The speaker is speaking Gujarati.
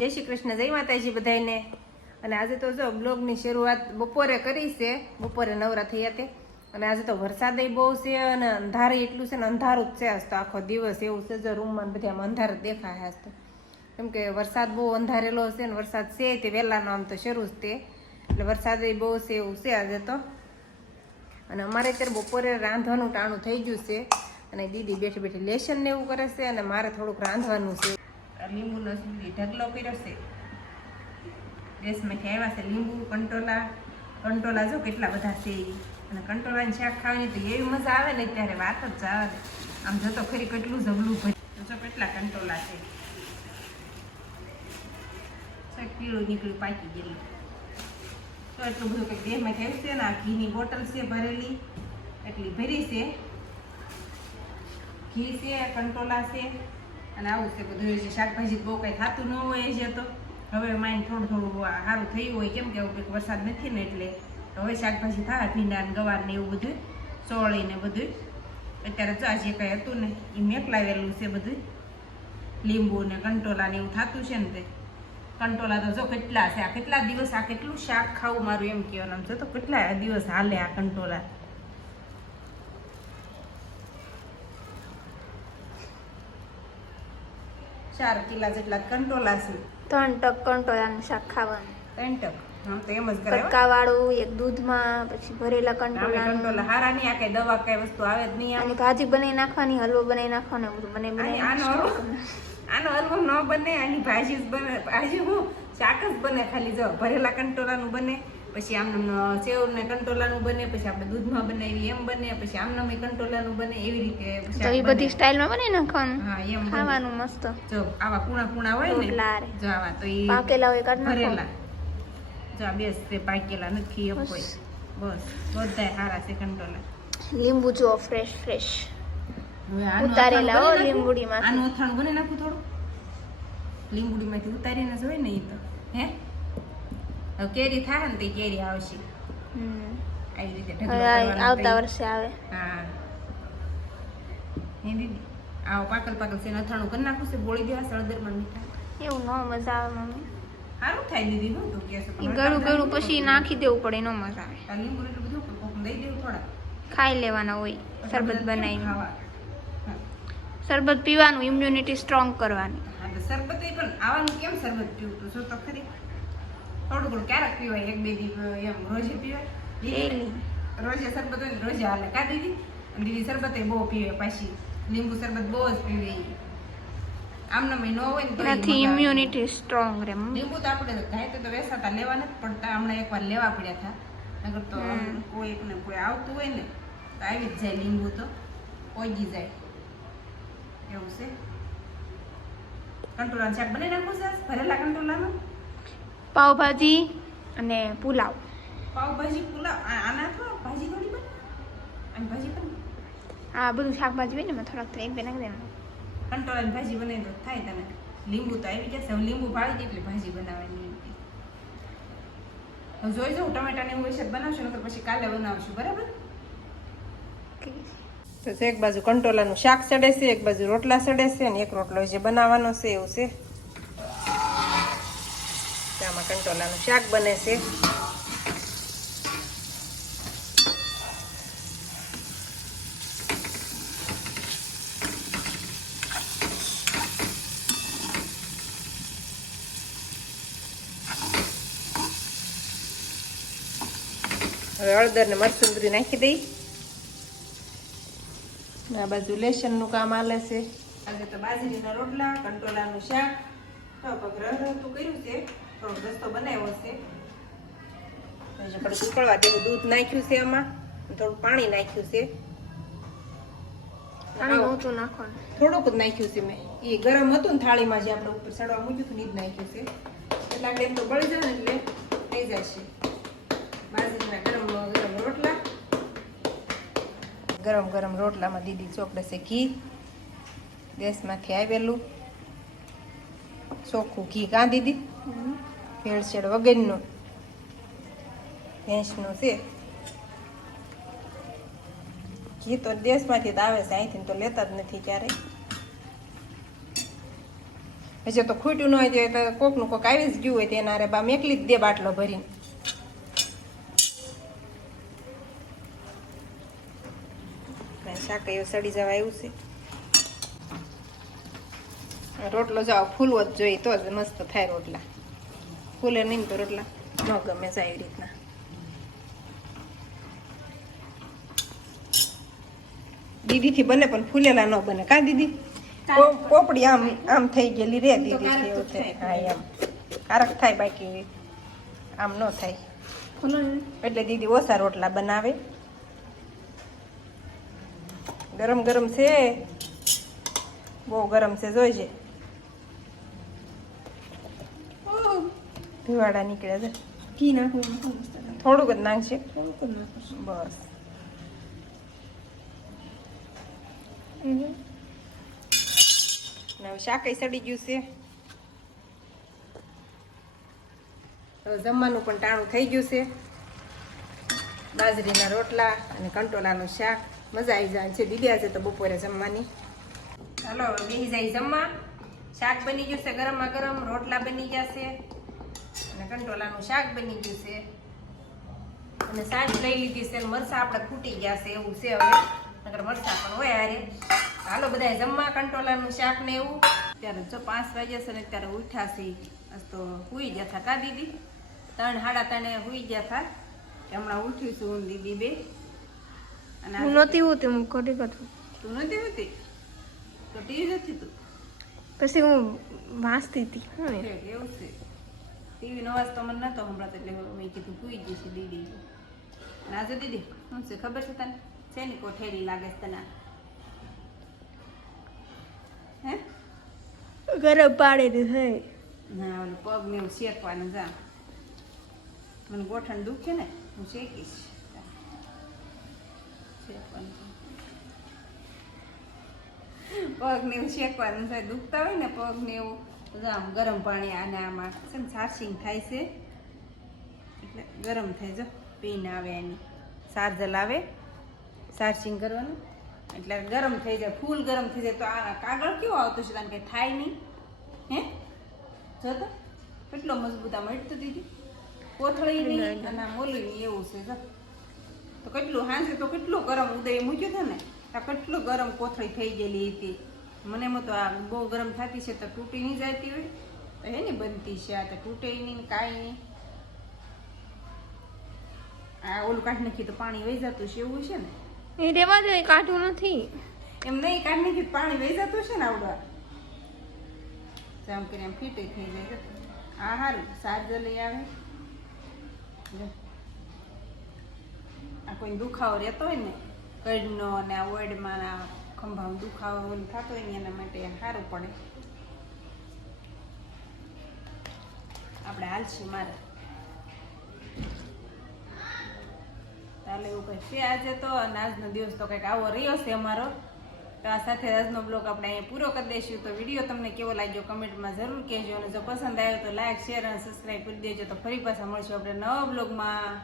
જય શ્રી કૃષ્ણ, જય માતાજી બધાને। અને આજે તો જો બ્લોગની શરૂઆત બપોરે કરી છે, બપોરે નવરા થયા તે। અને આજે તો વરસાદ બહુ છે અને અંધારે એટલું છે ને, અંધારું જ છે આજ તો આખો દિવસ એવું છે જો રૂમમાં બધા આમ અંધાર જ દેખાય આજ તો, કેમ કે વરસાદ બહુ અંધારેલો છે ને વરસાદ છે તે વહેલાનો આમ તો શરૂ જ તે, એટલે વરસાદ બહુ છે એવું છે આજે તો। અને અમારે અત્યારે બપોરે રાંધવાનું ટાણું થઈ ગયું છે અને દીદી બેઠી બેઠી લેસન ને એવું કરે છે અને મારે થોડુંક રાંધવાનું છે। લીંબુનો ઢગલો કર્યો છે, ગેસમાંથી આવ્યા છે લીંબુ, કંટોલા જો કેટલા બધા છે અને કંટોલાની શાક ખાવાની તો એવી મજા આવે ને ત્યારે વાત જ આવે। આમ જતો ખરી કેટલું જબલું ભર્યું જો કેટલા કંટોલા છે, પીળું નીકળ્યું પાકી ગયેલું તો એટલું બધું કંઈક દેહમાં થયું છે ને। આ ઘીની બોટલ છે ભરેલી, એટલી ભરી છે, ઘી છે, કંટોલા છે અને આવું છે બધું છે। શાકભાજી બહુ કંઈ થતું ન હોય છે તો હવે માઇન્ડ થોડું થોડું સારું થયું હોય, કેમ કે કંઈક વરસાદ નથી ને એટલે હવે શાકભાજી થાય, ભીંડા ને ગવાર ને એવું બધું, ચોળી ને બધું અત્યારે જો જે કંઈ હતું ને એ મેકલાવેલું છે બધું, લીંબુ ને કંટોલા ને એવું થતું છે ને તે કંટોલા તો જો કેટલા છે, આ કેટલા દિવસ આ કેટલું શાક ખાવું મારું એમ કહેવાનું આમ છે તો કેટલા દિવસ હાલે આ કંટોલા। 4 કિલા જેટલા કંટોલા છે, 3 ટક કંટોલાનું શાક ખાવાનું, 3 ટક આમ તો એમ જ કરાય કટકા વાળું એક દૂધમાં, પછી ભરેલા કંટોલા હારા નહીં, આ કઈ દવા કઈ વસ્તુ આવે જ નહીં। આની ભાજી બનાવી નાખવાની, હલવો બનાવી નાખવાનો, બધું બનાવી આનો હલવો ન બને, આની ભાજી જ બને, ભાજી હું શાક જ બને ખાલી જો ભરેલા કંટોલાનું બને, પછી આમ સેવ ને કંટોલાનું બને, પછી આપણે દૂધમાં બનાવી એમ બને, પછી આમનામ કંટોલાનું બને, એવી રીતે તો એ બધી સ્ટાઇલમાં બનાવી નાખવાનું। હા એમ ખાવાનું મસ્ત જો આવા કુણા હોય ને જો આવા તો ઈ પાકેલા હોય કાઢ ભરેલા જો આ બેસ તે પાકેલા નથી કોઈ, બસ બધાય સારા છે કંટોલા। લીંબુ જો ફ્રેશ ઉતારેલા હો લીંબુડીમાં, આનું અથાણું બને નાખું થોડું, લીંબુડીમાંથી ઉતારીને જ હોય ને એ તો હે હવે કેરી થાય ને તે કેરી આવશે આવી રીતે આવતા વર્ષે આવે। હા હે દીદી આવો પાકલ છે અથાણું કરી નાખું છે, બોળી દેવા સળદરમાં મીઠા, એવું ન મજા આવે મમ્મી, સારું થાય દીદી, હું તો કે ગળું પછી નાખી દેવું પડે, નો મજા આવે। લીંબુ એટલું બધું દઈ દેવું, થોડા ખાઈ લેવાના હોય, શરબત બનાવીને શરબત પીવાનું, ઇમ્યુનિટી સ્ટ્રોંગ કરવાની। હા તો શરબત પણ આવાનું કેમ શરબત પીવું તો શું તો ખરી, થોડું ક્યારેક પીવાય, 1-2 દી એમ રોજે પીવાય, રોજે શરબત હોય ને રોજે હાલે કા દીદી। અને દીદી શરબત બહુ પીવે, પાછી લીંબુ શરબત બહુ જ પીવે, આમને ન હોય ને એનાથી ઇમ્યુનિટી સ્ટ્રોંગ રહે। લીંબુ તો આપણે ગાય તો વેસાતા લેવા નથી પડતા, હમણાં એકવાર લેવા પડ્યા હતા, નગર તો કોઈ એકને કોઈ આવતું હોય ને તો આવી જ જાય, લીંબુ તો પોગી જાય એવું છે। કંટોલાનું શાક બની નાખું છે, ભરેલા કંટોલાનું પાવભાજી અને પુલાવ, પાવભાજી પુલાવ આના તો ભાજી થોડી બને, આની ભાજી બને, આ બધું શાકભાજી હોય ને એમાં થોડાક એક બે નાખી દેવાનું, કંટોલાની ભાજી બનાવી તો થાય તને, લીંબુ તો આવી જશે, હવે લીંબુ ભાળી દે એટલે ભાજી બનાવવાની જોઈ જાઉં, ટમેટાને એવું વિશે બનાવશું ને તો પછી કાલે બનાવશું, બરાબર। તો એક બાજુ કંટોલાનું શાક ચડે છે, એક બાજુ રોટલા ચડે છે અને એક રોટલો જે બનાવવાનો છે એવું છે। આમાં કંટોલાનું શાક બને છે, હવે હળદર ને મરચું બધું નાખી દઈ, આ બાજુ લેસનનું કામ હાલે છે। આજે તો બાજરીના રોટલા, કંટોલાનું શાક, રસતું કર્યું છે, થોડોક રસ્તો બનાવ્યો છે, થોડું ઉકળવા દેવું, દૂધ નાખ્યું છે, આમાં થોડું પાણી નાખ્યું છે, થોડુંક જ નાખ્યું છે મેં, એ ગરમ હતું ને થાળીમાં જે આપણે ઉપર સડવા મૂક્યું હતું ને જ નાખ્યું છે, એટલા ટાઈમ તો બળી જાય ને એટલે થઈ જશે। બાજરીના ગરમ રોટલા, ગરમ રોટલામાં દીદી ચોપડે છે ઘી, ગેસમાંથી આવેલું ચોખ્ખું ઘી, કાં દીદી ભેળસેળ વગરનું ભેંસનું છે ઘી, તો દેશમાંથી જ આવે છે, અહીંથી તો લેતા જ નથી ક્યારેય। હજી તો ખૂટ્યું ન હોય તો કોકનું કોક આવી જ ગયું હોય તેના અરે બા મેકલી જ દે બાટલો ભરીને. શાક એવું સડી જવા આવ્યું છે. રોટલો જાઓ ફૂલવો જ જોઈએ તો જ મસ્ત થાય રોટલા. ફૂલે નહીં તો રોટલા ન ગમે જાય એવી રીતના. દીદીથી બને પણ ફૂલેલા ન બને. કા દીદી? પોપડી આમ આમ થઈ ગયેલી રે દીદી. એવું થાય. હા એમ કારક થાય, બાકી આમ ન થાય. એટલે દીદી ઓછા રોટલા બનાવે. ગરમ ગરમ છે, બહુ ગરમ છે, જોઈજે. ભીવાડા નીકળ્યા છે. ઘી નાખવું થોડુંક જ નાખશે, બસ. હવે શાકઈ સડી ગયું છે. હવે જમવાનું પણ ટાણું થઈ ગયું છે. બાજરીના રોટલા અને કંટોલાનું શાક મજા આવી જાય છે. દીદી આજે તો બપોરે જમવાની. ચાલો હવે બેસી જાય જમવા. શાક બની ગયું છે ગરમમાં ગરમ, રોટલા બની ગયા છે અને કંટોલાનું શાક બની ગયું છે અને સાસ લઈ લીધી છે. મરચાં આપણે ખૂટી ગયા છે એવું છે. હવે નકર મરચાં પણ હોય હારે. હાલો બધા જમવા કંટોલાનું શાક ને એવું. ત્યારે જો 5 વાગ્યા છે ને ત્યારે ઉઠ્યા છે. આજ તો હુઈ ગયા હતા. કા દીદી? 3 સાડા 3 હુઈ ગયા હતા. હમણાં ઉઠીશું હું દીદી બે. અને હું નહોતી હોતી, હું ખોટી કરું. તું નથી હોતી તો ટીવી નથી તું? પછી હું વાંચતી હતી. એવું છે. ટીવી નો અવાજ તો મને નતો સંભળાતો એટલે મેં કીધું હુઈ ગઈ છે દીદી. અને આજે દીદી શું છે ખબર છે તને? શેની કોઠેડી લાગે છે તને? હે? ગરમ પાણી થઈ. ના ઓલું પગ ને એવું શેકવાનું જા. મને ગોઠણ દુખે ને, હું શેકીશ. પગ ને એવું શેકવાનું થાય. દુખતા હોય ને પગ ને એવું તો આમ ગરમ પાણી આને આમાં છે ને ચાર્જિંગ થાય છે એટલે ગરમ થાય. જો પીને આવે એની ચાર્જર આવે, ચાર્જિંગ કરવાનું એટલે ગરમ થઈ જાય, ફૂલ ગરમ થઈ જાય. તો આ કાગળ કેવો આવતો છે તને કંઈ થાય નહીં? હે જો તો કેટલો મજબૂત આમ હટતો દીધી. કોથળી નહીં અને આમ ઓલું નહીં એવું છે. જો તો કેટલું હાંજે તો કેટલું ગરમ ઉદય મૂક્યું હતું ને, આ કેટલું ગરમ કોથળી થઈ ગયેલી હતી. મને એમાં તો આ બહુ ગરમ થતી છે તો તૂટી નહીં જતી હોય તો હે ને બનતી છે. આ તો તૂટે નહીં કાંઈ નહીં. આ ઓલું કાઢી નાખી તો પાણી વહી જતું છે એવું છે ને. એ રેવા દે, કાઢવું નથી. એમ નહીં કાઢી નાખી પાણી વહી જતું છે ને આવડવા. આમ કરીને આમ ફીટ થઈ જાય. આ સારું ચાર્જર લઈ આવે. આ કોઈ દુખાવો રહેતો હોય ને કડનો અને આ ઓડમાં આ ખંભામાં દુખાવો ઓલું થતો હોય ને એના માટે સારું પડે. આપણે હાલશું મારે ચાલે એવું કંઈ છે આજે તો. અને આજનો દિવસ તો કંઈક આવો રહ્યો છે અમારો. તો આ સાથે આજનો બ્લોગ આપણે અહીંયા પૂરો કરી દઈશું. તો વિડીયો તમને કેવો લાગ્યો કમેન્ટમાં જરૂર કહેજો અને જો પસંદ આવ્યો તો લાઈક, શેર અને સબસ્ક્રાઈબ કરી દેજો. તો ફરી પાછા મળશું આપણે નવા બ્લોગમાં.